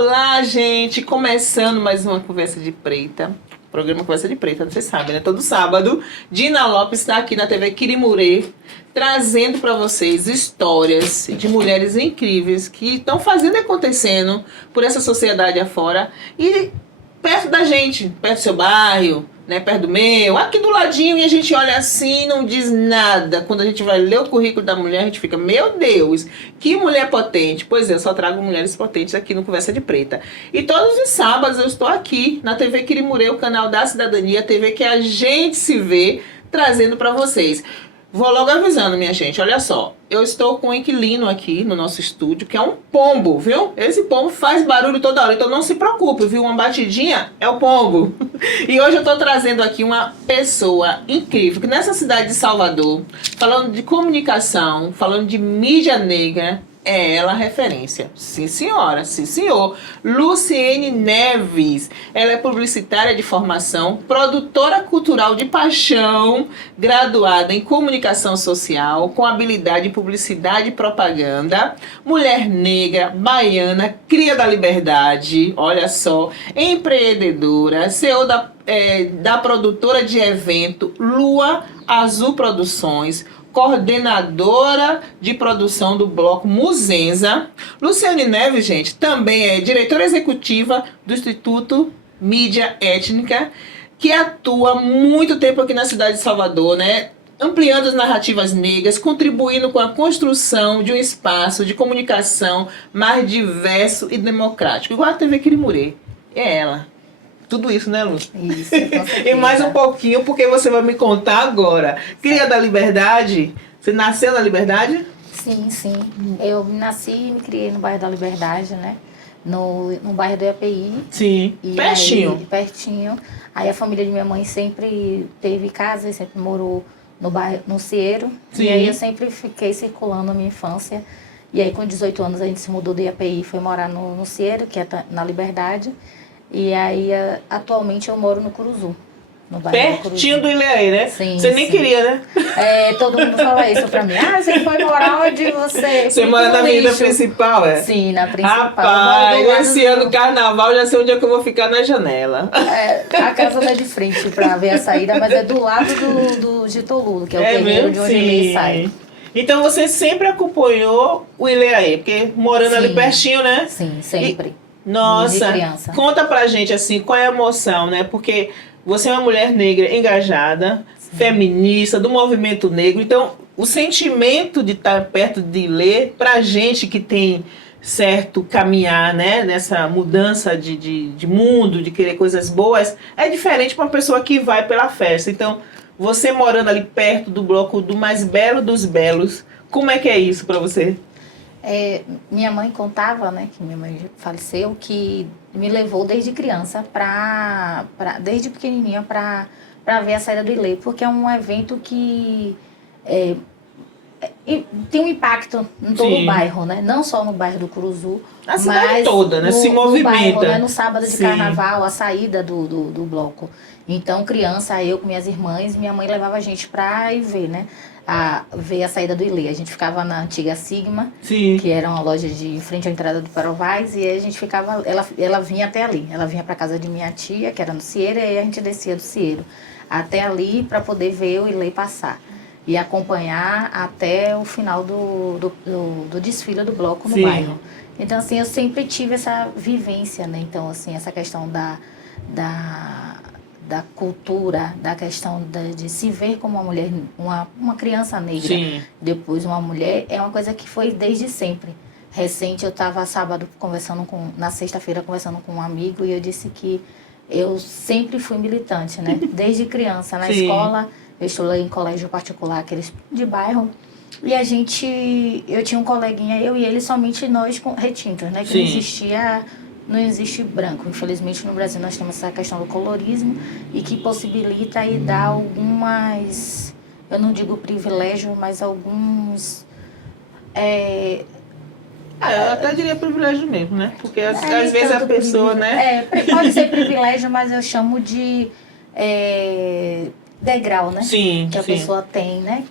Olá, gente! Começando mais uma Conversa de Preta. Programa Conversa de Preta, vocês sabem, né? Todo sábado, Dina Lopes está aqui na TV Quirimurê, trazendo para vocês histórias de mulheres incríveis que estão fazendo e acontecendo por essa sociedade afora e perto da gente, perto do seu bairro, né, perto do meu, aqui do ladinho, e a gente olha assim e não diz nada. Quando a gente vai ler o currículo da mulher, a gente fica, meu Deus, que mulher potente. Pois é, eu só trago mulheres potentes aqui no Conversa de Preta. E todos os sábados eu estou aqui na TV Quirimurê, o canal da cidadania, a TV que a gente se vê, trazendo para vocês. Vou logo avisando, minha gente, olha só. Eu estou com um inquilino aqui no nosso estúdio, que é um pombo, viu? Esse pombo faz barulho toda hora, então não se preocupe, viu? Uma batidinha é o pombo. E hoje eu estou trazendo aqui uma pessoa incrível, que nessa cidade de Salvador, falando de comunicação, falando de mídia negra, é ela a referência. Sim, senhora, sim, senhor. Luciene Neves. Ela é publicitária de formação, produtora cultural de paixão, graduada em comunicação social, com habilidade em publicidade e propaganda, mulher negra, baiana, cria da liberdade, olha só, empreendedora, CEO da produtora de evento Lua Azul Produções, coordenadora de produção do bloco Muzenza. Luciene Neves, gente, também é diretora executiva do Instituto Mídia Étnica, que atua muito tempo aqui na cidade de Salvador, né? Ampliando as narrativas negras, contribuindo com a construção de um espaço de comunicação mais diverso e democrático. Igual a TV Quirimurê. É ela. Tudo isso, né, Lu? Isso, com certeza. E mais um pouquinho, porque você vai me contar agora. Cria da Liberdade? Você nasceu na Liberdade? Sim, sim. Eu nasci e me criei no bairro da Liberdade, né? No bairro do IAPI. Sim, E pertinho. Aí, pertinho. Aí a família de minha mãe sempre teve casa e sempre morou no bairro, no Cieiro. Sim. E aí eu sempre fiquei circulando a minha infância. E aí com 18 anos a gente se mudou do IAPI e foi morar no Cieiro, que é na Liberdade. E aí, atualmente, eu moro no Curuzu, no bairro Pertinho do Ileaí, né? Sim, Você nem sim. queria, né? É, todo mundo fala isso pra mim. Ah, você foi morar onde você... Você mora na avenida principal, é? Sim, na principal. Rapaz, esse ano do... carnaval, já sei onde é que eu vou ficar na janela. É, a casa não é de frente pra ver a saída, mas é do lado do Getúlio, que é o terreiro de onde ele sai. Então você sempre acompanhou o Ileaí, porque morando ali pertinho, né? Sim, sempre. Nossa, conta pra gente assim, qual é a emoção, né? Porque você é uma mulher negra engajada, feminista, do movimento negro. Então, o sentimento de estar perto de ler, pra gente que tem certo caminhar, né? Nessa mudança de mundo, de querer coisas boas, é diferente pra uma pessoa que vai pela festa. Então, você morando ali perto do bloco do mais belo dos belos, como é que é isso pra você? Minha mãe contava, né, que minha mãe faleceu, que me levou desde criança, desde pequenininha, para ver a saída do Ilê, porque é um evento que tem um impacto em todo o bairro, né? Não só no bairro do Curuzu, a cidade toda, né? Se movimenta. No bairro, né? No sábado de carnaval, a saída do bloco. Então, criança, eu com minhas irmãs, minha mãe levava a gente para ir ver, né? Ver a saída do Ilê. A gente ficava na antiga Sigma, que era uma loja de frente à entrada do Parovais, e aí a gente ficava, ela vinha até ali. Ela vinha para casa de minha tia, que era no Cieiro, e aí a gente descia do Cieiro até ali para poder ver o Ilê passar e acompanhar até o final do desfile do bloco no bairro. Então, assim, eu sempre tive essa vivência, né? Então, assim, essa questão da cultura, da questão de se ver como uma mulher, uma criança negra, depois uma mulher, é uma coisa que foi desde sempre. Recente, eu estava sábado na sexta-feira conversando com um amigo e eu disse que eu sempre fui militante, né? Desde criança, na escola, eu estudei em colégio particular, aqueles de bairro, e eu tinha um coleguinha, eu e ele, somente nós retintos, né? Que não existe branco. Infelizmente, no Brasil, nós temos essa questão do colorismo e que possibilita e dá algumas, eu não digo privilégio, mas alguns... eu até diria privilégio mesmo, né? Porque às vezes a pessoa, né? Pode ser privilégio, mas eu chamo de degrau, né? Sim, que a pessoa tem, né?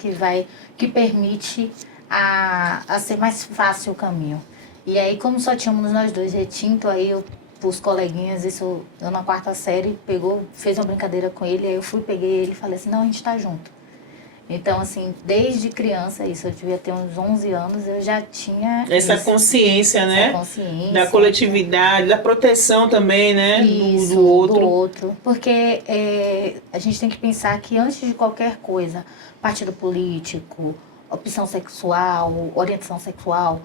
Que permite a ser mais fácil o caminho. E aí, como só tínhamos nós dois retinto, aí eu, os coleguinhas, isso, eu na 4ª série, fez uma brincadeira com ele, aí eu peguei ele e falei assim, não, a gente tá junto. Então, assim, desde criança, isso, eu devia ter uns 11 anos, eu já tinha... Essa consciência, né? Essa consciência. Da coletividade, da proteção também, né? Isso, do outro. Do outro. Porque a gente tem que pensar que antes de qualquer coisa, partido político, opção sexual, orientação sexual,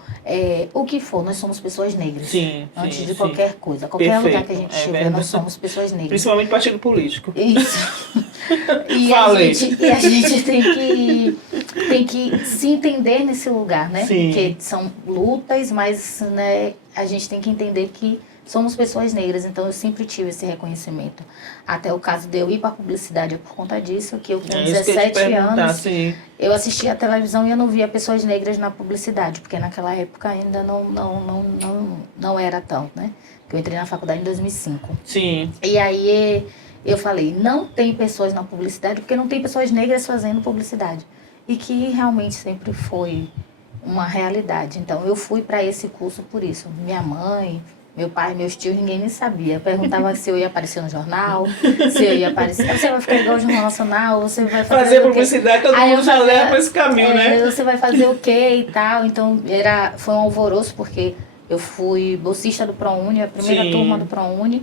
o que for, nós somos pessoas negras. Sim, antes de qualquer coisa. Qualquer lugar que a gente estiver, nós somos pessoas negras. Principalmente partido político. Isso. E a gente tem que se entender nesse lugar, né? Sim. Porque são lutas, mas né, a gente tem que entender que somos pessoas negras, então eu sempre tive esse reconhecimento. Até o caso de eu ir para a publicidade é por conta disso, que eu com 17 anos, sim. eu assistia a televisão e eu não via pessoas negras na publicidade, porque naquela época ainda não era tão, né? Eu entrei na faculdade em 2005. Sim. E aí eu falei, não tem pessoas na publicidade, porque não tem pessoas negras fazendo publicidade. E que realmente sempre foi uma realidade. Então eu fui para esse curso por isso. Minha mãe... Meu pai, meus tios, ninguém nem sabia. Perguntava se eu ia aparecer no jornal, se eu ia aparecer. Você vai ficar igual ao Jornal Nacional, você vai fazer publicidade, todo mundo já leva para esse caminho, né? Você vai fazer o quê e tal. Então, foi um alvoroço, porque eu fui bolsista do ProUni, a primeira turma do ProUni.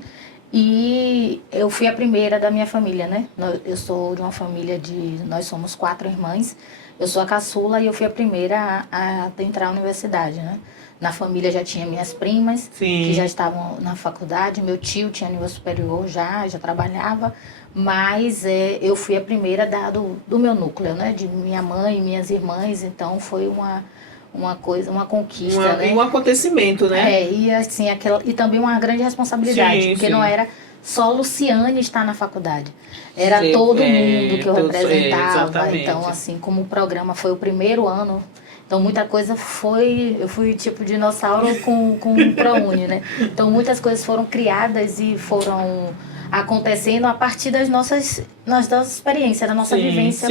E eu fui a primeira da minha família, né? Eu sou de uma família nós somos 4 irmãs. Eu sou a caçula e eu fui a primeira a entrar na universidade, né? Na família já tinha minhas primas, que já estavam na faculdade. Meu tio tinha nível superior já trabalhava. Mas eu fui a primeira do meu núcleo, né? De minha mãe e minhas irmãs. Então, foi uma coisa, uma conquista, né? Um acontecimento, né? E assim, e também uma grande responsabilidade. Porque não era só Luciane estar na faculdade. Era todo mundo que eu representava. Então, assim, como o programa foi o primeiro ano... Então, muita coisa eu fui tipo dinossauro com o ProUni, né? Então, muitas coisas foram criadas e foram acontecendo a partir das nossas experiências, da nossa vivência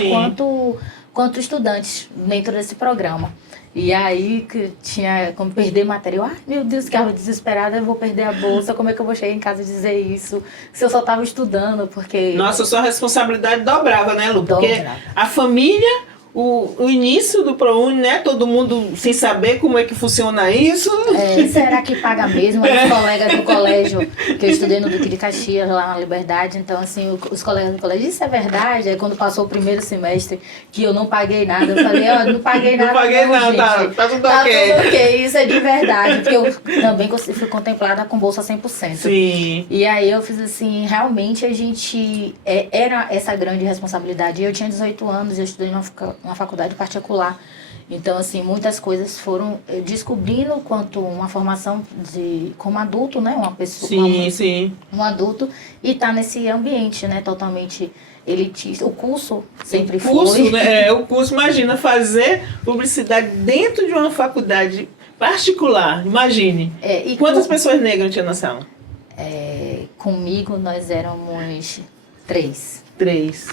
quanto estudantes dentro desse programa. E aí, que tinha como perder material. Ai, meu Deus, ficava desesperada, eu vou perder a bolsa, como é que eu vou chegar em casa e dizer isso? Se eu só estava estudando, porque... Nossa, sua responsabilidade dobrava, né, Lu? Porque a família... O início do ProUni, né? Todo mundo sem saber como é que funciona isso. Será que paga mesmo? Os colegas do colégio, que eu estudei no Duque de Caxias, lá na Liberdade, então, assim, os colegas do colégio, isso é verdade? Aí, quando passou o primeiro semestre, que eu não paguei nada, eu falei, não paguei nada. Não paguei nada, gente. tá tudo ok. Tudo ok, isso é de verdade, porque eu também fui contemplada com bolsa 100%. Sim. E aí eu fiz assim, realmente a gente, era essa grande responsabilidade. Eu tinha 18 anos, eu estudei numa faculdade particular. Então, assim, muitas coisas foram descobrindo quanto uma formação como adulto, né? Uma pessoa, um adulto, e tá nesse ambiente, né? Totalmente elitista. O curso sempre foi. Né? O curso, imagina, fazer publicidade dentro de uma faculdade particular, imagine. E quantas pessoas negras tinha na sala? Comigo, nós éramos 3. 3.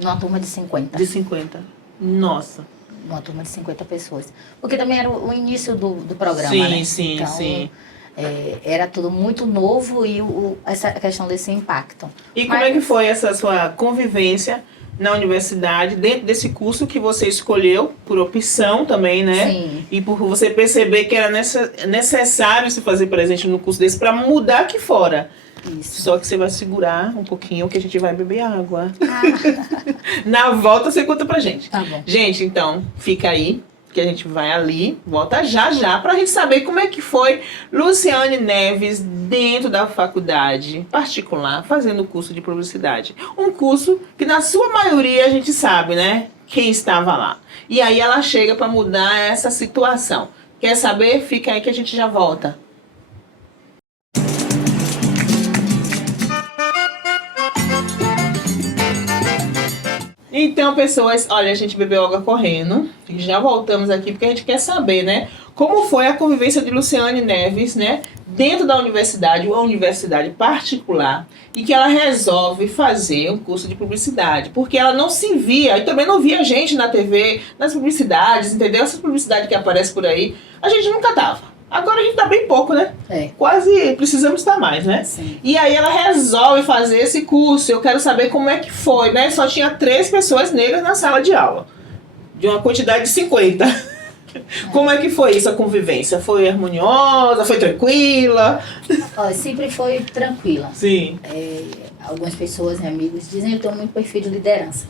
Numa turma de 50. De 50. Nossa. Uma turma de 50 pessoas. Porque também era o início do programa, né? Sim. Era tudo muito novo e essa questão desse impacto. E como é que foi essa sua convivência na universidade, dentro desse curso que você escolheu, por opção também, né? Sim. E por você perceber que era necessário se fazer presente no curso desse para mudar aqui fora. Isso. Só que você vai segurar um pouquinho que a gente vai beber água. Na volta você conta pra gente. Tá bom. Gente, então, fica aí, que a gente vai ali, volta já pra gente saber como é que foi Luciane Neves dentro da faculdade particular, fazendo o curso de publicidade. Um curso que na sua maioria a gente sabe, né? Quem estava lá. E aí ela chega pra mudar essa situação. Quer saber? Fica aí que a gente já volta. Então, pessoas, olha, a gente bebeu água correndo. Já voltamos aqui porque a gente quer saber, né? Como foi a convivência de Luciane Neves, né? Dentro da universidade, uma universidade particular, e que ela resolve fazer um curso de publicidade. Porque ela não se via, e também não via gente na TV, nas publicidades, entendeu? Essas publicidades que aparecem por aí, a gente nunca tava. Agora a gente tá bem pouco, né? É. Quase precisamos estar mais, né? Sim. E aí ela resolve fazer esse curso. Eu quero saber como é que foi, né? Só tinha 3 pessoas negras na sala de aula. De uma quantidade de 50. Como é que foi isso, a convivência? Foi harmoniosa? Foi tranquila? Olha, sempre foi tranquila. Sim. Algumas pessoas, né, amigos, dizem que eu tenho muito perfil de liderança.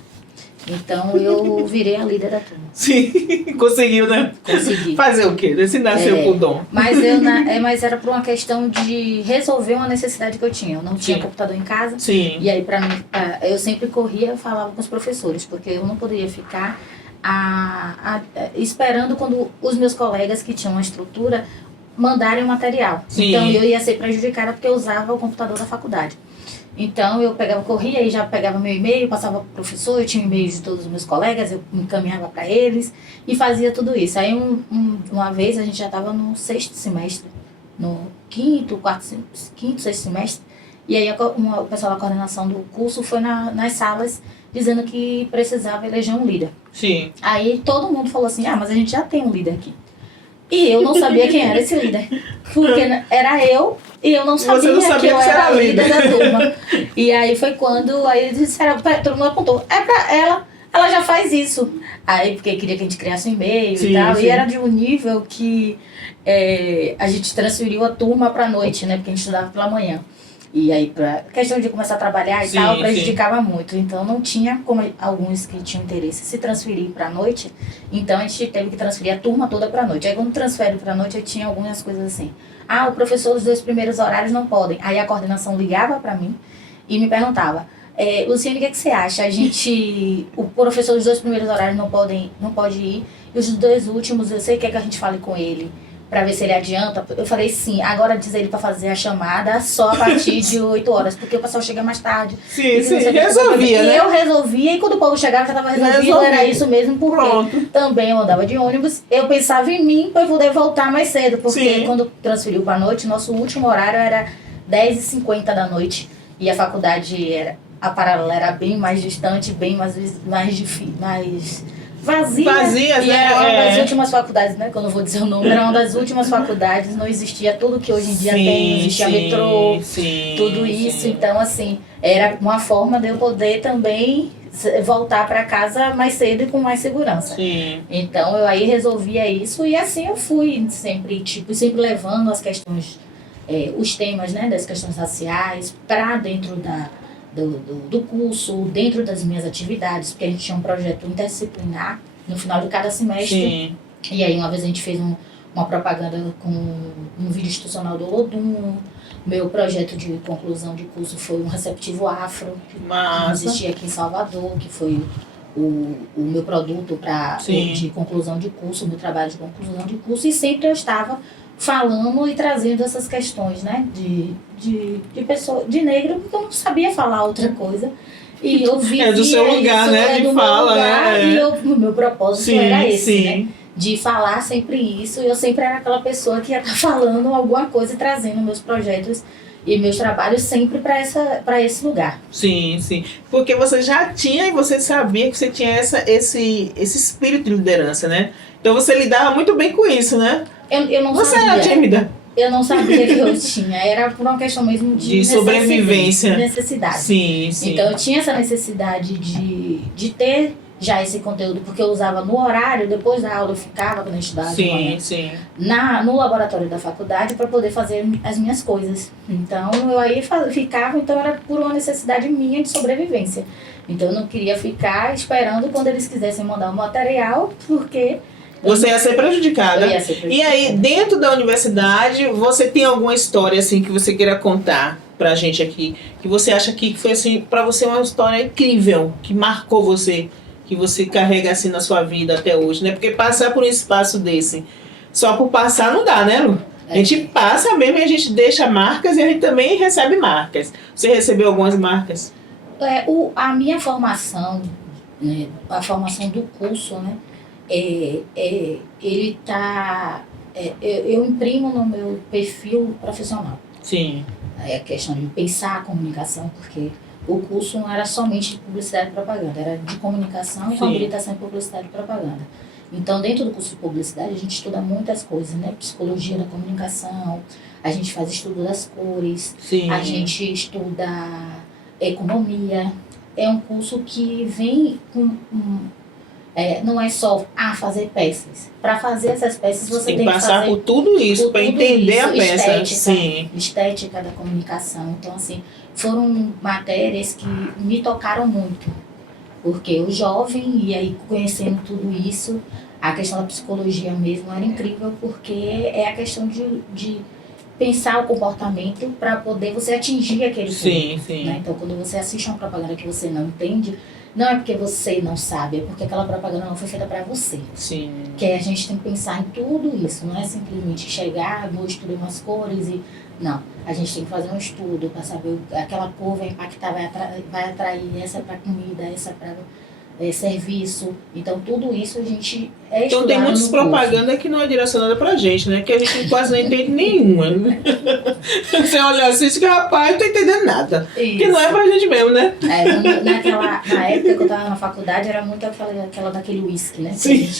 Então eu virei a líder da turma. Sim, conseguiu, né? Consegui. Fazer o quê? Você nasceu com o dom. Mas era por uma questão de resolver uma necessidade que eu tinha. Eu não tinha Sim. computador em casa. Sim. E aí, pra mim, eu sempre corria e falava com os professores, porque eu não poderia ficar esperando quando os meus colegas que tinham uma estrutura mandarem o material. Sim. Então eu ia ser prejudicada porque eu usava o computador da faculdade. Então eu corria e já pegava meu e-mail, passava para o professor, eu tinha e-mails de todos os meus colegas, eu encaminhava para eles e fazia tudo isso. Aí uma vez a gente já estava no 6º semestre, no quinto, sexto semestre, e aí o pessoal da coordenação do curso foi nas salas dizendo que precisava eleger um líder. Sim. Aí todo mundo falou assim, mas a gente já tem um líder aqui. E eu não sabia quem era esse líder. Porque era eu e eu não sabia, que eu era a líder da turma. E aí foi quando eles disseram, todo mundo apontou, é pra ela já faz isso. Aí porque queria que a gente criasse um e-mail e tal. Sim. E era de um nível que a gente transferiu a turma pra noite, né? Porque a gente estudava pela manhã. E aí, pra questão de começar a trabalhar e tal, prejudicava muito. Então, não tinha como alguns que tinham interesse se transferir para a noite. Então, a gente teve que transferir a turma toda para a noite. Aí, quando transfere para a noite, aí tinha algumas coisas assim. O professor dos 2 primeiros horários não podem. Aí, a coordenação ligava para mim e me perguntava, Luciane, o que você acha? O professor dos 2 primeiros horários não pode ir. E os 2 últimos, eu sei que a gente fale com ele. Pra ver se ele adianta. Eu falei sim, agora diz ele pra fazer a chamada só a partir de 8 horas, porque o pessoal chega mais tarde. Sim, resolvia, né? E eu resolvia, e quando o povo chegava já tava resolvido, era isso mesmo, porque Pronto. Também eu andava de ônibus, eu pensava em mim pra eu poder voltar mais cedo, porque quando transferiu pra noite, nosso último horário era 10h50 da noite, e a faculdade a paralela era bem mais distante, bem mais difícil, mais vazias, e né? Era uma das últimas faculdades, né? Que eu não vou dizer o nome, era uma das últimas faculdades, não existia tudo que hoje em dia tem, não existia metrô, tudo isso. Então, assim, era uma forma de eu poder também voltar para casa mais cedo e com mais segurança. Sim. Então, eu aí resolvia isso e assim eu fui sempre levando as questões, os temas, né, das questões raciais para dentro do curso, dentro das minhas atividades, porque a gente tinha um projeto interdisciplinar no final de cada semestre. Sim. E aí uma vez a gente fez uma propaganda com um vídeo institucional do Olodum. Meu projeto de conclusão de curso foi um receptivo afro, que não existia aqui em Salvador, que foi o meu produto de conclusão de curso, o meu trabalho de conclusão de curso, e sempre eu estava falando e trazendo essas questões, né, de pessoa, de negro, porque eu não sabia falar outra coisa. E eu vivia do seu lugar, isso, né, de fala, né? E o meu propósito era esse, né, de falar sempre isso. E eu sempre era aquela pessoa que ia estar falando alguma coisa e trazendo meus projetos e meus trabalhos sempre para esse lugar. Sim. Porque você já tinha e você sabia que você tinha esse espírito de liderança, né? Então você lidava muito bem com isso, né? Eu não você sabia. Era tímida? Eu não sabia que eu tinha. Era por uma questão mesmo de sobrevivência. Necessidade. Sim. Então eu tinha essa necessidade de ter já esse conteúdo, porque eu usava no horário, depois da aula eu ficava quando eu estudava de manhã, no laboratório da faculdade para poder fazer as minhas coisas. Então eu aí ficava, então era por uma necessidade minha de sobrevivência. Então eu não queria ficar esperando quando eles quisessem mandar o material, porque você ia ser prejudicada. Eu ia ser prejudicada. E aí, dentro da universidade, você tem alguma história assim que você queira contar pra gente aqui, que você acha que foi assim, pra você uma história incrível, que marcou você, que você carrega assim na sua vida até hoje, né? Porque passar por um espaço desse, só por passar não dá, né, Lu? A gente passa mesmo e a gente deixa marcas e a gente também recebe marcas. Você recebeu algumas marcas? A minha formação, né, a formação do curso, né? Ele tá, eu imprimo no meu perfil profissional. Sim. É a questão de pensar a comunicação, porque o curso não era somente de publicidade e propaganda, era de comunicação e com habilitação em publicidade e propaganda. Então, dentro do curso de publicidade, a gente estuda muitas coisas, né? Psicologia da comunicação, a gente faz estudo das cores, Sim. a gente estuda economia. É um curso que vem com... não é só fazer peças. Para fazer essas peças, você tem que passar fazer por tudo isso, para entender a peça. Estética da comunicação. Então, assim, foram matérias que me tocaram muito. Porque o jovem, e aí conhecendo tudo isso, a questão da psicologia mesmo era incrível, porque é a questão de pensar o comportamento para poder você atingir aquele público. Sim. Né? Então, quando você assiste uma propaganda que você não entende, não é porque você não sabe, é porque aquela propaganda não foi feita para você. Sim. Que a gente tem que pensar em tudo isso, não é simplesmente chegar, vou estudar umas cores e... Não, a gente tem que fazer um estudo para saber aquela cor vai impactar, vai atrair essa para comida, essa para serviço. Então, tudo isso a gente Então, tem muitas propagandas que não é direcionada pra gente, né? Que a gente quase não entende nenhuma. Você olha assim e fica, rapaz, não tô entendendo nada. Isso. Porque não é pra gente mesmo, né? Na época que eu tava na faculdade, era muito aquela daquele whisky, né? Sim.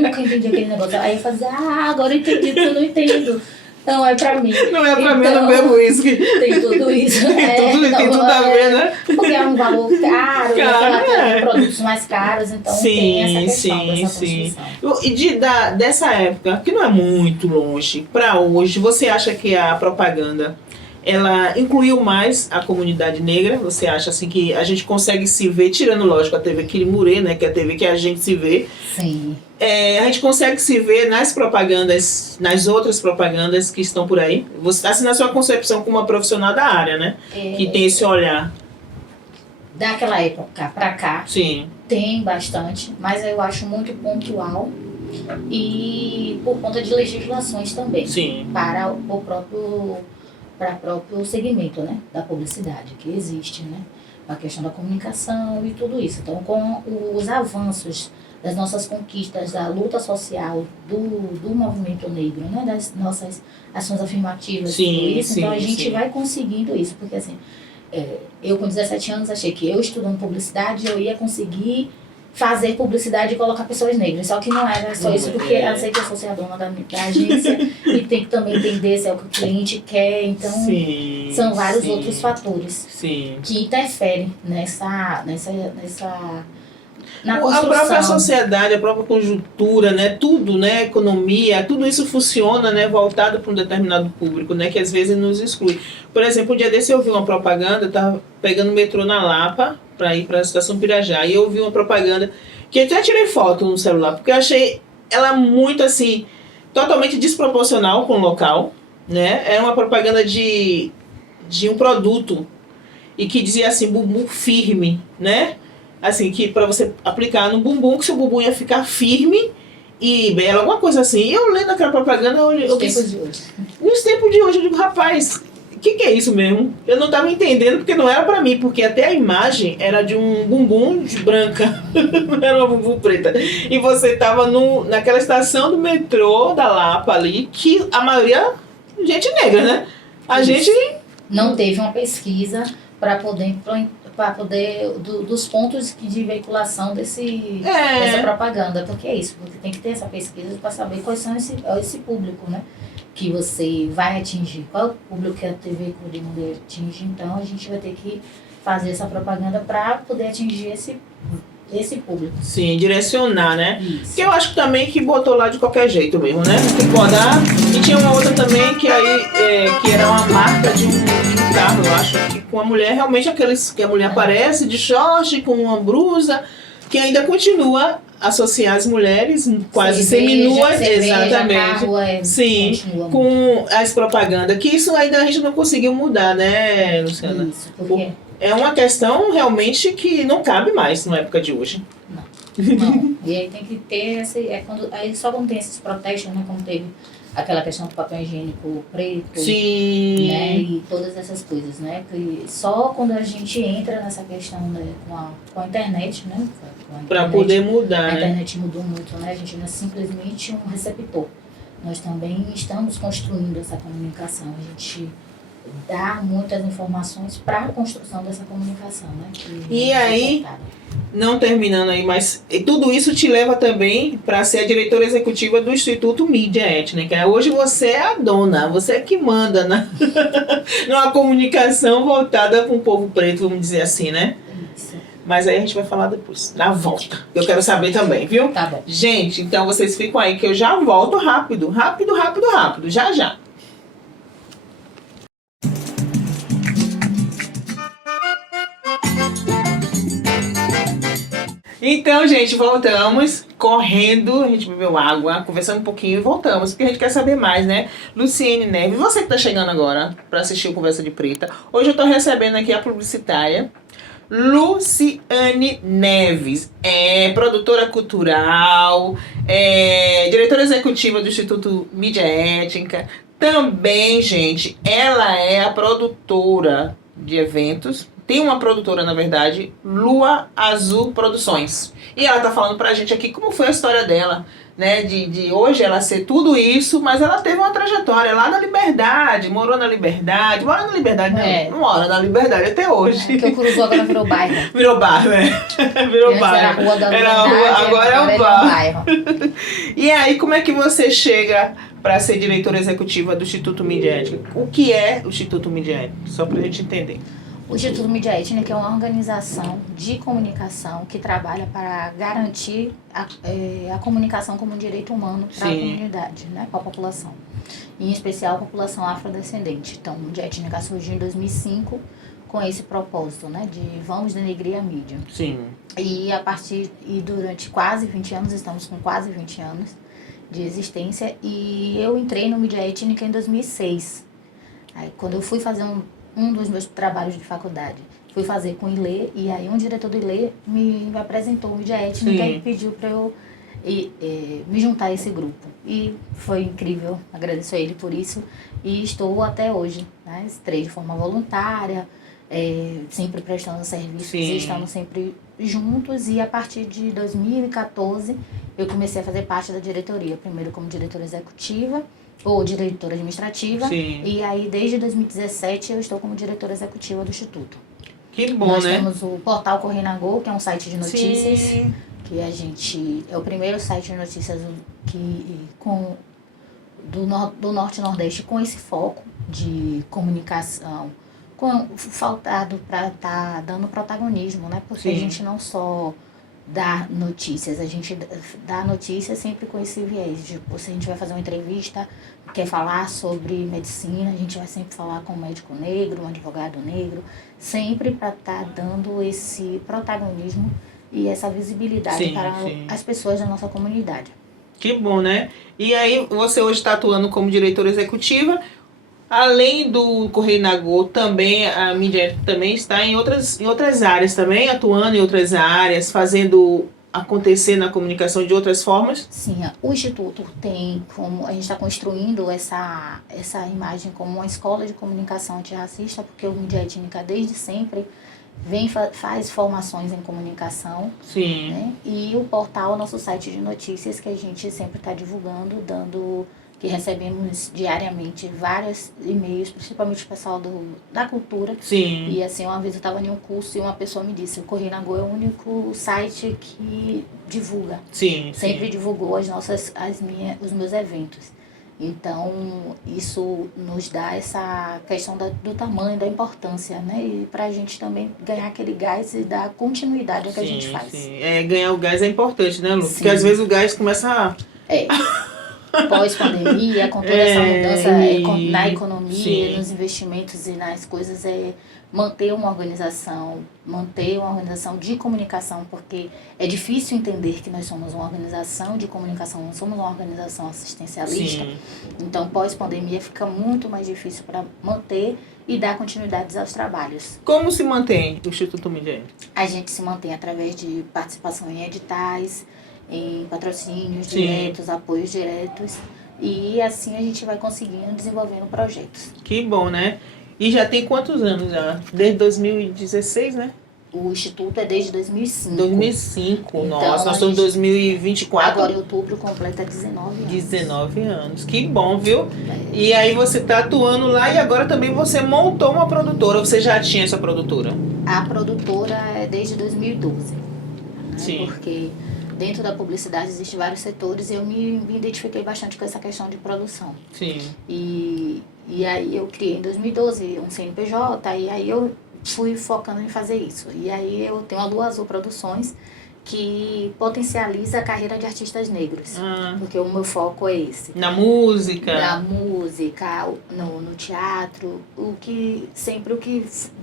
Nunca entendi aquele negócio. Aí eu fazia, agora eu entendi, porque eu não entendo. Não é pra mim. Não é pra mim, eu não bebo uísque. Tem tudo isso. Tem tudo a ver, né? Porque é um valor caro, tem produtos mais caros, então tem essa questão dessa construção. E dessa época, que não é muito longe, pra hoje, você acha que a propaganda, ela incluiu mais a comunidade negra? Você acha assim que a gente consegue se ver, tirando, lógico, a TV Quirimurê, né? Que é a TV que a gente se vê. Sim. A gente consegue se ver nas propagandas, nas outras propagandas que estão por aí? Você, assim, na sua concepção como uma profissional da área, né? Que tem esse olhar. Daquela época pra cá, sim, tem bastante, mas eu acho muito pontual e por conta de legislações também. Sim. Para o próprio segmento, né, da publicidade que existe, né? A questão da comunicação e tudo isso. Então, com os avanços das nossas conquistas, da luta social, do movimento negro, né? Das nossas ações afirmativas, tudo isso. Então, a gente vai conseguindo isso, porque assim, eu com 17 anos achei que eu estudando publicidade, eu ia conseguir fazer publicidade e colocar pessoas negras. Só que não era só isso, porque eu sei que eu sou a dona da agência e tem que também entender se é o que o cliente quer. Então, são vários outros fatores que interferem na construção. A própria sociedade, a própria conjuntura, né, tudo, né, economia, tudo isso funciona, né, voltado para um determinado público, né, que às vezes nos exclui. Por exemplo, um dia desse eu vi uma propaganda, eu estava pegando o metrô na Lapa para ir para a estação Pirajá, e eu vi uma propaganda que eu até tirei foto no celular, porque eu achei ela muito assim, totalmente desproporcional com o local, né, era uma propaganda de um produto e que dizia assim, bumbum firme, né, assim, que para você aplicar no bumbum, que seu bumbum ia ficar firme e bela, alguma coisa assim. E eu lendo aquela propaganda, Nos tempos de hoje. Nos tempos de hoje, eu digo, rapaz, o que é isso mesmo? Eu não estava entendendo, porque não era para mim, porque até a imagem era de um bumbum de branca, não era uma bumbum preta. E você estava naquela estação do metrô da Lapa ali, que a maioria, gente negra, né? Gente... Não teve uma pesquisa para poder dos pontos de veiculação dessa propaganda, porque é isso, porque tem que ter essa pesquisa para saber quais são esse público, né, que você vai atingir, qual é o público que a TV Quirimurê atinge. Então a gente vai ter que fazer essa propaganda para poder atingir esse público. Sim, direcionar, né? Isso. Porque eu acho também que botou lá de qualquer jeito mesmo, né? Tem que botar. E tinha uma outra também que aí que era uma marca de um carro, eu acho, que com a mulher, realmente aqueles que a mulher aparece de short, com uma blusa, que ainda continua a associar as mulheres quase seminuas, exatamente. Com as propagandas, que isso ainda a gente não conseguiu mudar, né, Luciana? Isso, porque é uma questão realmente que não cabe mais na época de hoje. Não. E aí tem que ter só quando tem esses protestos, né, como teve aquela questão do papel higiênico preto, sim, né, e todas essas coisas, né, que só quando a gente entra nessa questão, né, com a internet, né, para poder mudar, a internet mudou muito, né, a gente não é simplesmente um receptor, nós também estamos construindo essa comunicação, a gente dar muitas informações para a construção dessa comunicação, né? E aí, não terminando aí, mas tudo isso te leva também para ser a diretora executiva do Instituto Mídia Étnica. Hoje você é a dona, você é que manda numa comunicação voltada para um povo preto, vamos dizer assim, né? Isso. Mas aí a gente vai falar depois, na volta. Eu quero saber também, viu? Tá bom. Gente, então vocês ficam aí que eu já volto rápido, já já. Então, gente, voltamos correndo, a gente bebeu água, conversando um pouquinho e voltamos, porque a gente quer saber mais, né? Luciene Neves, você que tá chegando agora para assistir o Conversa de Preta, hoje eu tô recebendo aqui a publicitária Luciene Neves, produtora cultural, diretora executiva do Instituto Mídia Étnica. Também, gente, ela é a produtora de eventos. Tem uma produtora, na verdade, Lua Azul Produções. E ela tá falando pra gente aqui como foi a história dela, né? De hoje ela ser tudo isso, mas ela teve uma trajetória lá na Liberdade, morou na Liberdade, mora na Liberdade, não mora na Liberdade até hoje. Porque o Curuzu agora virou bairro. Virou bairro, Virou bairro. Era a rua da Liberdade, agora é um bairro. E aí, como é que você chega para ser diretora executiva do Instituto Mídia Étnica? O que é o Instituto Mídia Étnica? Só pra gente entender. O Instituto Mídia Étnica é uma organização de comunicação que trabalha para garantir a comunicação como um direito humano para a comunidade, né, para a população. Em especial a população afrodescendente. Então, o Mídia Étnica surgiu em 2005 com esse propósito, né, de vamos denegrir a mídia. Sim. E durante quase 20 anos, estamos com quase 20 anos de existência, e eu entrei no Mídia Étnica em 2006. Aí, quando eu fui fazer um dos meus trabalhos de faculdade, fui fazer com o ILE, e aí um diretor do ILE me apresentou o Mídia Étnica e pediu para eu me juntar a esse grupo. E foi incrível, agradeço a ele por isso, e estou até hoje, né? Entrei de forma voluntária, sempre prestando serviços e estamos sempre juntos, e a partir de 2014 eu comecei a fazer parte da diretoria, primeiro como diretora executiva, ou diretora administrativa, e aí desde 2017 eu estou como diretora executiva do Instituto. Que bom, Nós né? temos o portal Correnago, que é um site de notícias, que a gente é o primeiro site de notícias do Norte e Nordeste com esse foco de comunicação, faltado para estar dando protagonismo, né? Porque a gente não só dá notícias, a gente dá notícias sempre com esse viés. Tipo, se a gente vai fazer uma entrevista, quer falar sobre medicina, a gente vai sempre falar com um médico negro, um advogado negro, sempre para estar dando esse protagonismo e essa visibilidade para as pessoas da nossa comunidade. Que bom, né? E aí, você hoje está atuando como diretora executiva. Além do Correnago, também a Mídia também está em outras áreas também, atuando em outras áreas, fazendo acontecer na comunicação de outras formas? Sim, o Instituto tem como, a gente está construindo essa imagem como uma escola de comunicação antirracista, porque o Mídia Étnica desde sempre faz formações em comunicação. Sim. Né? E o portal, nosso site de notícias, que a gente sempre está divulgando, que recebemos diariamente vários e-mails, principalmente o pessoal da cultura. Sim. E assim, uma vez eu estava em um curso e uma pessoa me disse, o Correnago é o único site que divulga. Sempre divulgou os meus eventos. Então, isso nos dá essa questão do tamanho, da importância, né? E para a gente também ganhar aquele gás e dar continuidade ao que a gente faz. Ganhar o gás é importante, né, Lu? Porque às vezes o gás começa a... Pós-pandemia, com toda essa mudança na economia, nos investimentos e nas coisas, manter uma organização de comunicação, porque é difícil entender que nós somos uma organização de comunicação, não somos uma organização assistencialista. Então, pós-pandemia, fica muito mais difícil para manter e dar continuidades aos trabalhos. Como se mantém o Instituto Mídia Étnica? A gente se mantém através de participação em editais, em patrocínios diretos, apoios diretos, e assim a gente vai conseguindo desenvolvendo projetos. Que bom, né? E já tem quantos anos já? Desde 2016, né? O Instituto é desde 2005. 2005, Então, nossa, nós estamos em 2024. Agora em outubro completa 19 anos. 19 anos, que bom, viu? E aí você tá atuando lá e agora também você montou uma produtora, você já tinha essa produtora? A produtora é desde 2012. Né? Sim. Porque dentro da publicidade existem vários setores e eu me identifiquei bastante com essa questão de produção. Sim. E aí eu criei em 2012 um CNPJ e aí eu fui focando em fazer isso. E aí eu tenho a Lua Azul Produções, que potencializa a carreira de artistas negros. Porque o meu foco é esse. Na música? Na música, no teatro, o que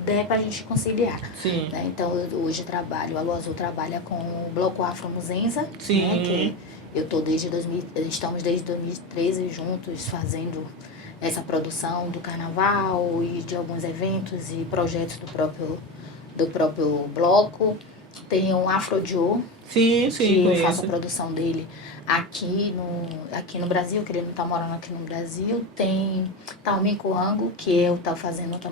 der pra gente conciliar. Sim. Né? Então, hoje a Lua Azul trabalha com o Bloco Afro Muzenza. Sim. Né? Que estamos desde 2013 juntos fazendo essa produção do carnaval e de alguns eventos e projetos do próprio bloco. Tem um Afro Joe, sim, que conheço. eu faço a produção dele aqui no Brasil, que ele não está morando aqui no Brasil. Tem Talmin Coango, que eu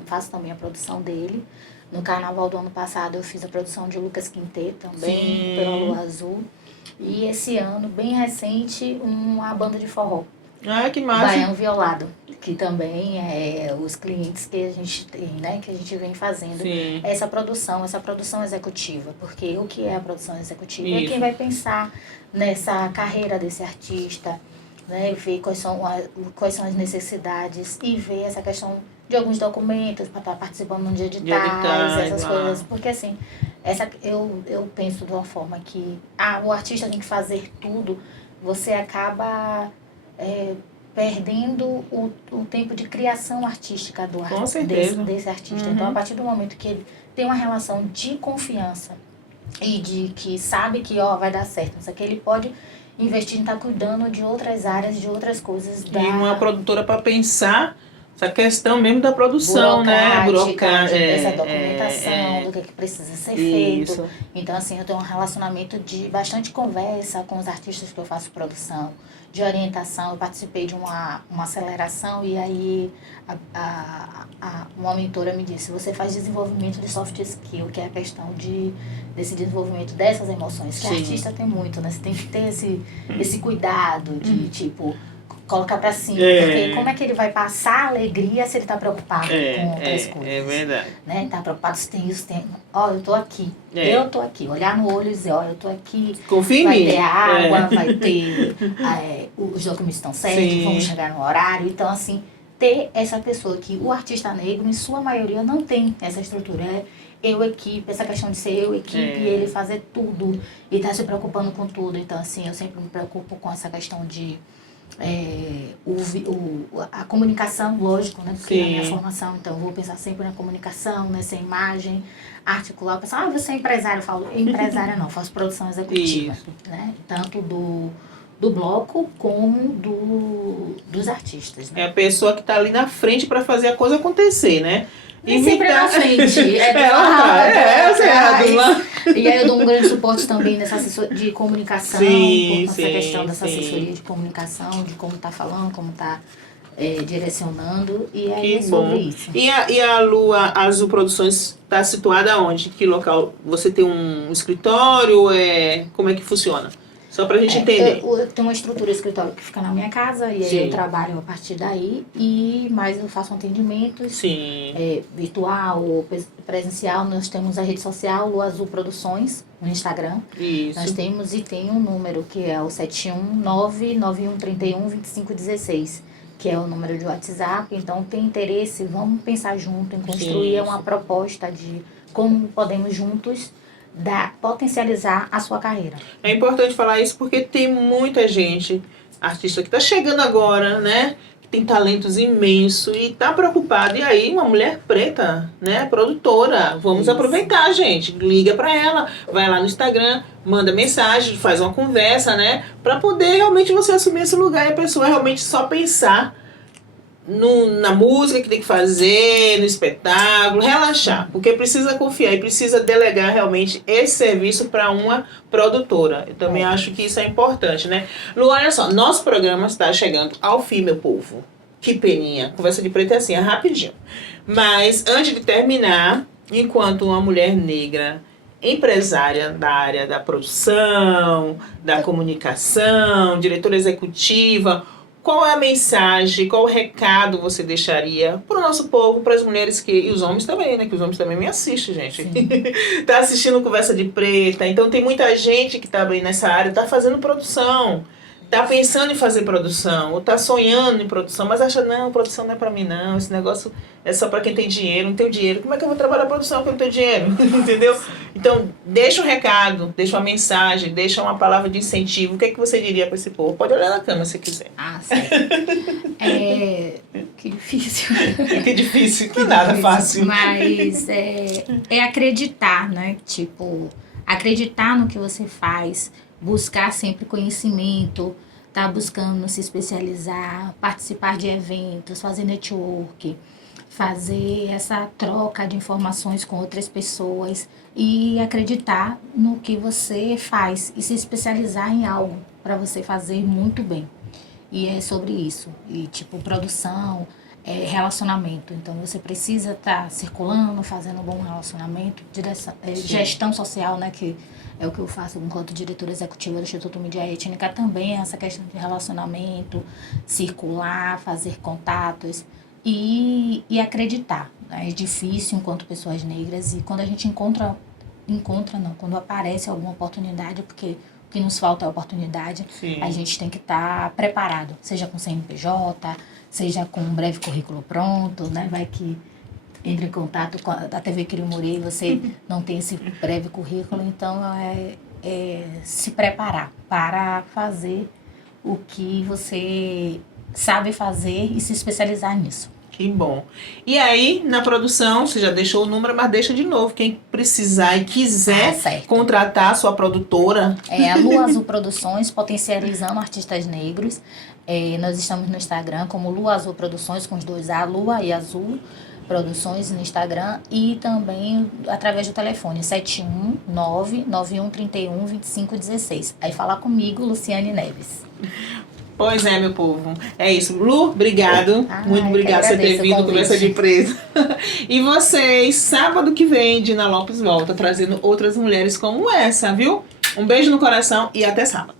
faço também a produção dele. No carnaval do ano passado eu fiz a produção de Lucas Quintê também, sim. pela Lua Azul. E esse ano, bem recente, uma banda de forró. Ah, que massa. Baião Violado, que também é os clientes que a gente tem, né? Que a gente vem fazendo. Sim. Essa produção executiva. Porque o que é a produção executiva? Isso. É quem vai pensar nessa carreira desse artista, né? Ver quais são as necessidades e ver essa questão de alguns documentos para estar participando de editais, essas coisas. Porque assim, eu penso de uma forma que o artista tem que fazer tudo, você acaba perdendo o tempo de criação artística desse artista. Então, a partir do momento que ele tem uma relação de confiança e de que sabe que vai dar certo, isso aqui, ele pode investir em estar cuidando de outras áreas, de outras coisas. E uma produtora para pensar essa questão mesmo da produção, né? Burocrática, dessa documentação, do que precisa ser feito. Então, assim, eu tenho um relacionamento de bastante conversa com os artistas que eu faço produção, de orientação. Eu participei de uma aceleração e aí uma mentora me disse: você faz desenvolvimento de soft skill, que é a questão desse desenvolvimento dessas emoções, que artista tem muito, né? Você tem que ter esse cuidado de, tipo, colocar pra cima, porque como é que ele vai passar alegria se ele tá preocupado com outras coisas? É verdade. Né? Tá preocupado se tem isso, eu tô aqui, eu tô aqui, olhar no olho e dizer, eu tô aqui, confia em vai mim. Ter água, vai ter, os documentos estão certos, vamos chegar no horário, então assim, ter essa pessoa que o artista negro, em sua maioria, não tem essa estrutura, equipe, essa questão de ser equipe e ele fazer tudo, e tá se preocupando com tudo, então assim, eu sempre me preocupo com essa questão de a comunicação, lógico, né? Porque é a minha formação, então eu vou pensar sempre na comunicação, nessa imagem, articular, o pessoal, você é empresário? Eu falo, empresária não, faço produção executiva, né? Tanto do bloco como dos artistas. Né? É a pessoa que está ali na frente para fazer a coisa acontecer, né? E sempre na frente. E aí eu dou um grande suporte também nessa assessoria de comunicação, essa questão dessa assessoria de comunicação, de como está falando, como está direcionando, e aí sobre isso. E a Lua Azul Produções está situada onde? Que local? Você tem um escritório? Como é que funciona? Só pra gente entender. Eu tenho uma estrutura escritório que fica na minha casa e aí eu trabalho a partir daí, mas eu faço atendimentos virtual ou presencial. Nós temos a rede social Lua Azul Produções no Instagram. Isso. Nós temos e tem um número que é o 71991312516, que é o número de WhatsApp. Então, tem interesse, vamos pensar junto em construir uma proposta de como podemos juntos potencializar a sua carreira. É importante falar isso porque tem muita gente, artista que está chegando agora, né? Que tem talentos imensos e está preocupada. E aí, uma mulher preta, né? Produtora. Vamos aproveitar, gente. Liga para ela, vai lá no Instagram, manda mensagem, faz uma conversa, né? Para poder realmente você assumir esse lugar e a pessoa realmente só pensar na música que tem que fazer, no espetáculo, relaxar, porque precisa confiar e precisa delegar realmente esse serviço para uma produtora. Eu também acho que isso é importante, né? Lu, olha só, nosso programa está chegando ao fim, meu povo. Que peninha. Conversa de Preto é assim, é rapidinho. Mas antes de terminar, enquanto uma mulher negra empresária da área da produção, da comunicação, diretora executiva, qual é a mensagem, qual o recado você deixaria para o nosso povo, para as mulheres e os homens também, né? Que os homens também me assistem, gente. Tá assistindo Conversa de Preta, então tem muita gente que tá bem nessa área, tá fazendo produção, tá pensando em fazer produção, ou tá sonhando em produção, mas acha, não, produção não é para mim não, esse negócio é só para quem tem dinheiro, não tenho dinheiro, como é que eu vou trabalhar produção porque eu não tenho dinheiro, entendeu? Então, deixa um recado, deixa uma mensagem, deixa uma palavra de incentivo, o que é que você diria para esse povo? Pode olhar na câmera se quiser. Ah, sim. Que difícil. Que difícil, que nada fácil. Mas é acreditar, né? Tipo, acreditar no que você faz, buscar sempre conhecimento, tá buscando se especializar, participar de eventos, fazer network, fazer essa troca de informações com outras pessoas e acreditar no que você faz e se especializar em algo para você fazer muito bem. E é sobre isso. E tipo, produção, relacionamento. Então você precisa estar circulando, fazendo um bom relacionamento, gestão social, né? Que é o que eu faço enquanto diretora executiva do Instituto Mídia Étnica, também essa questão de relacionamento, circular, fazer contatos e acreditar. Né? É difícil enquanto pessoas negras e quando a gente quando aparece alguma oportunidade, porque o que nos falta é oportunidade, Sim. A gente tem que estar preparado, seja com CNPJ, seja com um breve currículo pronto, né? Vai que entre em contato com a TV Quirimurê e você não tem esse breve currículo, então se preparar para fazer o que você sabe fazer e se especializar nisso. Que bom. E aí, na produção, você já deixou o número, mas deixa de novo. Quem precisar e quiser contratar a sua produtora. É a Lua Azul Produções, potencializando artistas negros. Nós estamos no Instagram como Lua Azul Produções, com os dois A, Lua e Azul Produções no Instagram. E também através do telefone 719-9131-2516. Aí falar comigo, Luciane Neves. Pois é, meu povo. É isso. Lu, obrigado. Muito obrigado por você ter vindo Conversa de Preta. E vocês, sábado que vem, Dina Lopes volta trazendo outras mulheres como essa, viu? Um beijo no coração e até sábado.